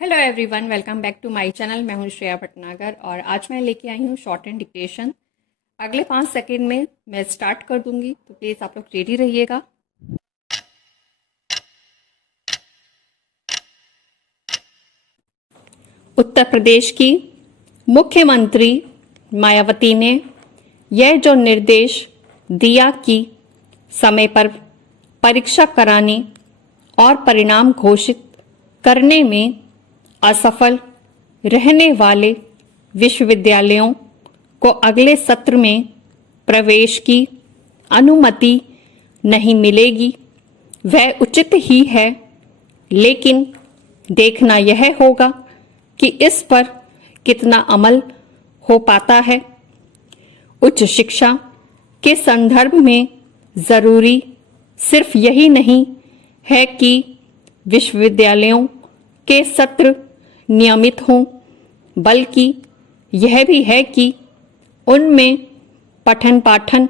Hello everyone, welcome back to my channel. मैं हूं श्रेया भटनागर और आज मैं लेके आई हूं शॉर्ट एंड डिक्टेशन। अगले 5 सेकंड में मैं स्टार्ट कर दूंगी, तो प्लीज़ आप लोग रेडी रहिएगा। उत्तर प्रदेश की मुख्यमंत्री मायावती ने यह जो निर्देश दिया कि समय पर परीक्षा कराने और परिणाम घोषित करने में असफल रहने वाले विश्वविद्यालयों को अगले सत्र में प्रवेश की अनुमति नहीं मिलेगी, वह उचित ही है, लेकिन देखना यह होगा कि इस पर कितना अमल हो पाता है। उच्च शिक्षा के संदर्भ में जरूरी सिर्फ यही नहीं है कि विश्वविद्यालयों के सत्र नियमित हों, बल्कि यह भी है कि उनमें पठन पाठन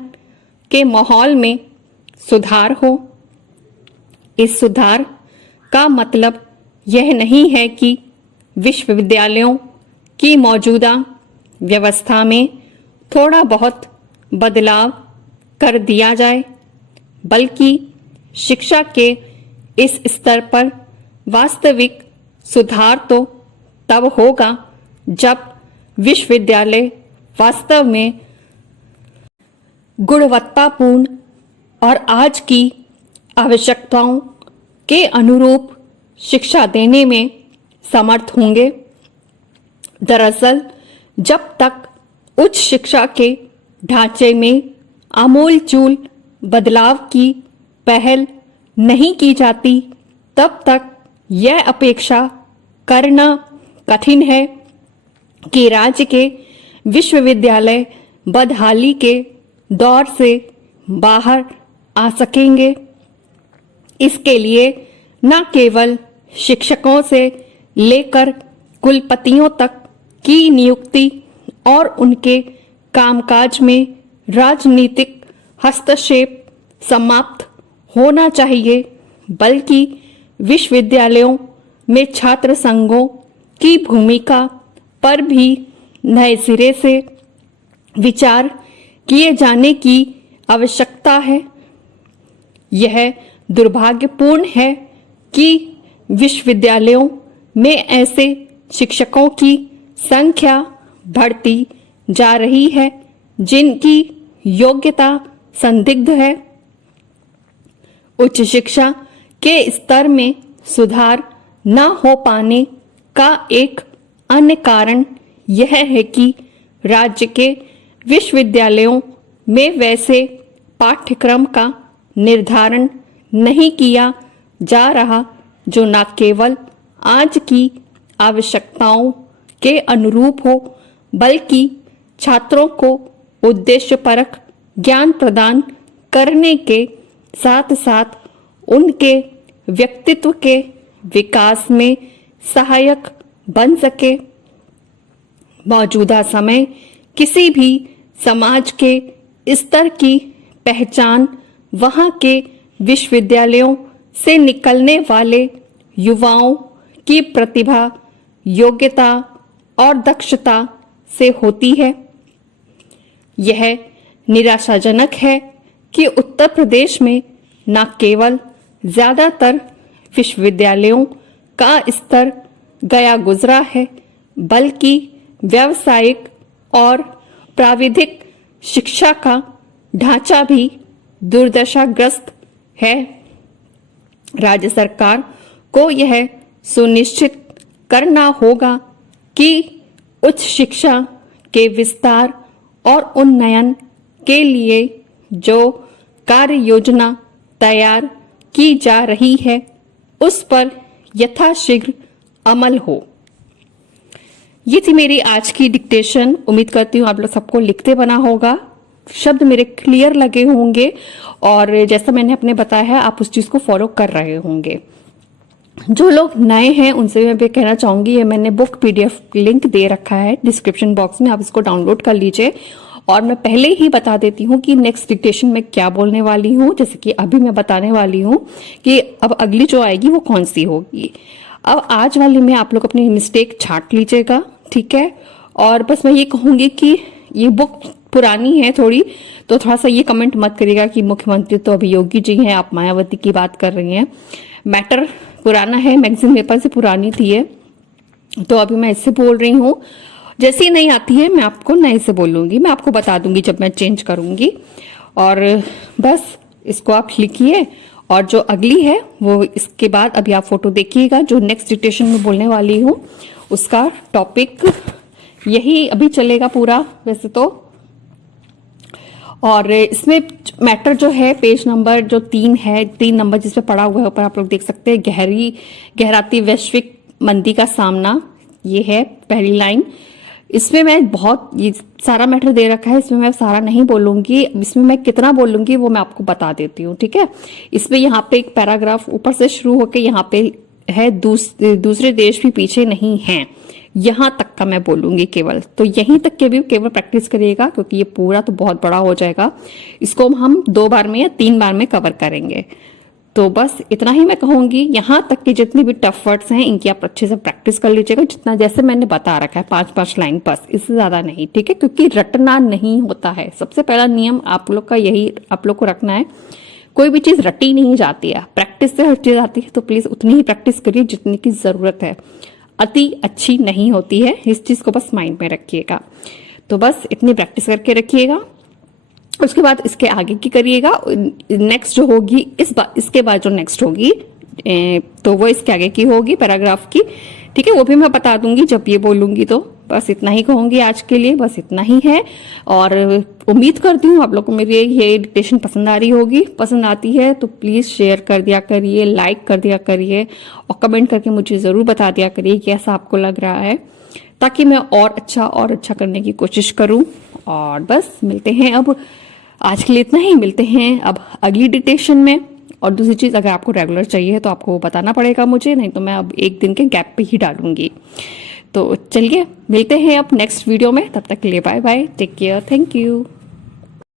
के माहौल में सुधार हो। इस सुधार का मतलब यह नहीं है कि विश्वविद्यालयों की मौजूदा व्यवस्था में थोड़ा बहुत बदलाव कर दिया जाए, बल्कि शिक्षा के इस स्तर पर वास्तविक सुधार तो तब होगा जब विश्वविद्यालय वास्तव में गुणवत्तापूर्ण और आज की आवश्यकताओं के अनुरूप शिक्षा देने में समर्थ होंगे। दरअसल जब तक उच्च शिक्षा के ढांचे में आमूलचूल बदलाव की पहल नहीं की जाती, तब तक यह अपेक्षा करना कठिन है कि राज्य के विश्वविद्यालय बदहाली के दौर से बाहर आ सकेंगे। इसके लिए न केवल शिक्षकों से लेकर कुलपतियों तक की नियुक्ति और उनके कामकाज में राजनीतिक हस्तक्षेप समाप्त होना चाहिए, बल्कि विश्वविद्यालयों में छात्र संघों की भूमिका पर भी नए सिरे से विचार किए जाने की आवश्यकता है। यह दुर्भाग्यपूर्ण है कि विश्वविद्यालयों में ऐसे शिक्षकों की संख्या बढ़ती जा रही है जिनकी योग्यता संदिग्ध है। उच्च शिक्षा के स्तर में सुधार न हो पाने का एक अन्य कारण यह है कि राज्य के विश्वविद्यालयों में वैसे पाठ्यक्रम का निर्धारण नहीं किया जा रहा जो न केवल आज की आवश्यकताओं के अनुरूप हो, बल्कि छात्रों को उद्देश्यपरक ज्ञान प्रदान करने के साथ साथ उनके व्यक्तित्व के विकास में सहायक बन सके। मौजूदा समय किसी भी समाज के स्तर की पहचान वहां के विश्वविद्यालयों से निकलने वाले युवाओं की प्रतिभा, योग्यता और दक्षता से होती है। यह निराशाजनक है कि उत्तर प्रदेश में न केवल ज्यादातर विश्वविद्यालयों का स्तर गया गुजरा है, बल्कि व्यावसायिक और प्राविधिक शिक्षा का ढांचा भी दुर्दशाग्रस्त है। राज्य सरकार को यह सुनिश्चित करना होगा कि उच्च शिक्षा के विस्तार और उन्नयन के लिए जो कार्य योजना तैयार की जा रही है उस पर यथाशीघ्र अमल हो। ये थी मेरी आज की डिक्टेशन। उम्मीद करती हूँ आप लोग सबको लिखते बना होगा, शब्द मेरे क्लियर लगे होंगे और जैसा मैंने अपने बताया है आप उस चीज को फॉलो कर रहे होंगे। जो लोग नए हैं उनसे मैं भी कहना चाहूंगी, ये मैंने बुक पीडीएफ लिंक दे रखा है डिस्क्रिप्शन बॉक्स में, आप इसको डाउनलोड कर लीजिए। और मैं पहले ही बता देती हूँ कि नेक्स्ट डिक्टेशन में क्या बोलने वाली हूँ। जैसे कि अभी मैं बताने वाली हूँ कि अब अगली जो आएगी वो कौन सी होगी। अब आज वाले में आप लोग अपनी मिस्टेक छांट लीजिएगा, ठीक है। और बस मैं ये कहूंगी कि ये बुक पुरानी है थोड़ी, तो थोड़ा सा ये कमेंट मत करिएगा कि मुख्यमंत्री तो अभी योगी जी हैं, आप मायावती की बात कर रही हैं। मैटर पुराना है, मैगजीन पेपर से पुरानी थी है, तो अभी मैं इससे बोल रही हूँ। जैसी नहीं आती है मैं आपको नए से बोलूंगी, मैं आपको बता दूंगी जब मैं चेंज करूंगी। और बस इसको आप लिखिए, और जो अगली है वो इसके बाद अभी आप फोटो देखिएगा। जो नेक्स्ट डिटेशन में बोलने वाली हूँ उसका टॉपिक यही अभी चलेगा पूरा वैसे तो। और इसमें मैटर जो है पेज नंबर जो 3 है, 3 नंबर जिसपे पड़ा हुआ है ऊपर आप लोग देख सकते हैं, गहराती वैश्विक मंदी का सामना, ये है पहली लाइन। इसमें मैं बहुत ये सारा मैटर दे रखा है, इसमें मैं सारा नहीं बोलूंगी, इसमें मैं कितना बोलूंगी वो मैं आपको बता देती हूँ, ठीक है। इसमें यहाँ पे एक पैराग्राफ ऊपर से शुरू होकर यहाँ पे है दूसरे देश भी पीछे नहीं हैं, यहां तक का मैं बोलूंगी केवल। तो यहीं तक के भी केवल प्रैक्टिस करिएगा, क्योंकि ये पूरा तो बहुत बड़ा हो जाएगा, इसको हम 2 बार में या 3 बार में कवर करेंगे। तो बस इतना ही मैं कहूंगी। यहां तक के जितने भी टफ वर्ड्स हैं इनकी आप अच्छे से प्रैक्टिस कर लीजिएगा, जितना जैसे मैंने बता रखा है 5-5 लाइन बस, इससे ज्यादा नहीं, ठीक है। क्योंकि रटना नहीं होता है, सबसे पहला नियम आप लोग का यही आप लोग को रखना है। कोई भी चीज रटी नहीं जाती है, प्रैक्टिस से हर चीज आती है। तो प्लीज उतनी ही प्रैक्टिस करिए जितनी की जरूरत है, अति अच्छी नहीं होती है, इस चीज को बस माइंड में रखिएगा। तो बस इतनी प्रैक्टिस करके रखिएगा, उसके बाद इसके आगे की करिएगा। नेक्स्ट जो होगी इसके बाद जो नेक्स्ट होगी तो वो इसके आगे की होगी पैराग्राफ की, ठीक है। वो भी मैं बता दूंगी जब ये बोलूंगी। तो बस इतना ही कहूंगी आज के लिए, बस इतना ही है। और उम्मीद करती हूँ आप लोग को मेरी ये डिक्टेशन पसंद आ रही होगी। पसंद आती है तो प्लीज शेयर कर दिया करिए, लाइक कर दिया करिए, और कमेंट करके मुझे जरूर बता दिया करिए कि ऐसा आपको लग रहा है, ताकि मैं और अच्छा करने की कोशिश करूं। और बस मिलते हैं, अब आज के लिए इतना ही, मिलते हैं अब अगली डिक्टेशन में। और दूसरी चीज, अगर आपको रेगुलर चाहिए तो आपको वो बताना पड़ेगा मुझे, नहीं तो मैं अब 1 दिन के गैप पे ही डालूंगी। तो चलिए मिलते हैं अब नेक्स्ट वीडियो में, तब तक के लिए bye bye, take care, thank you.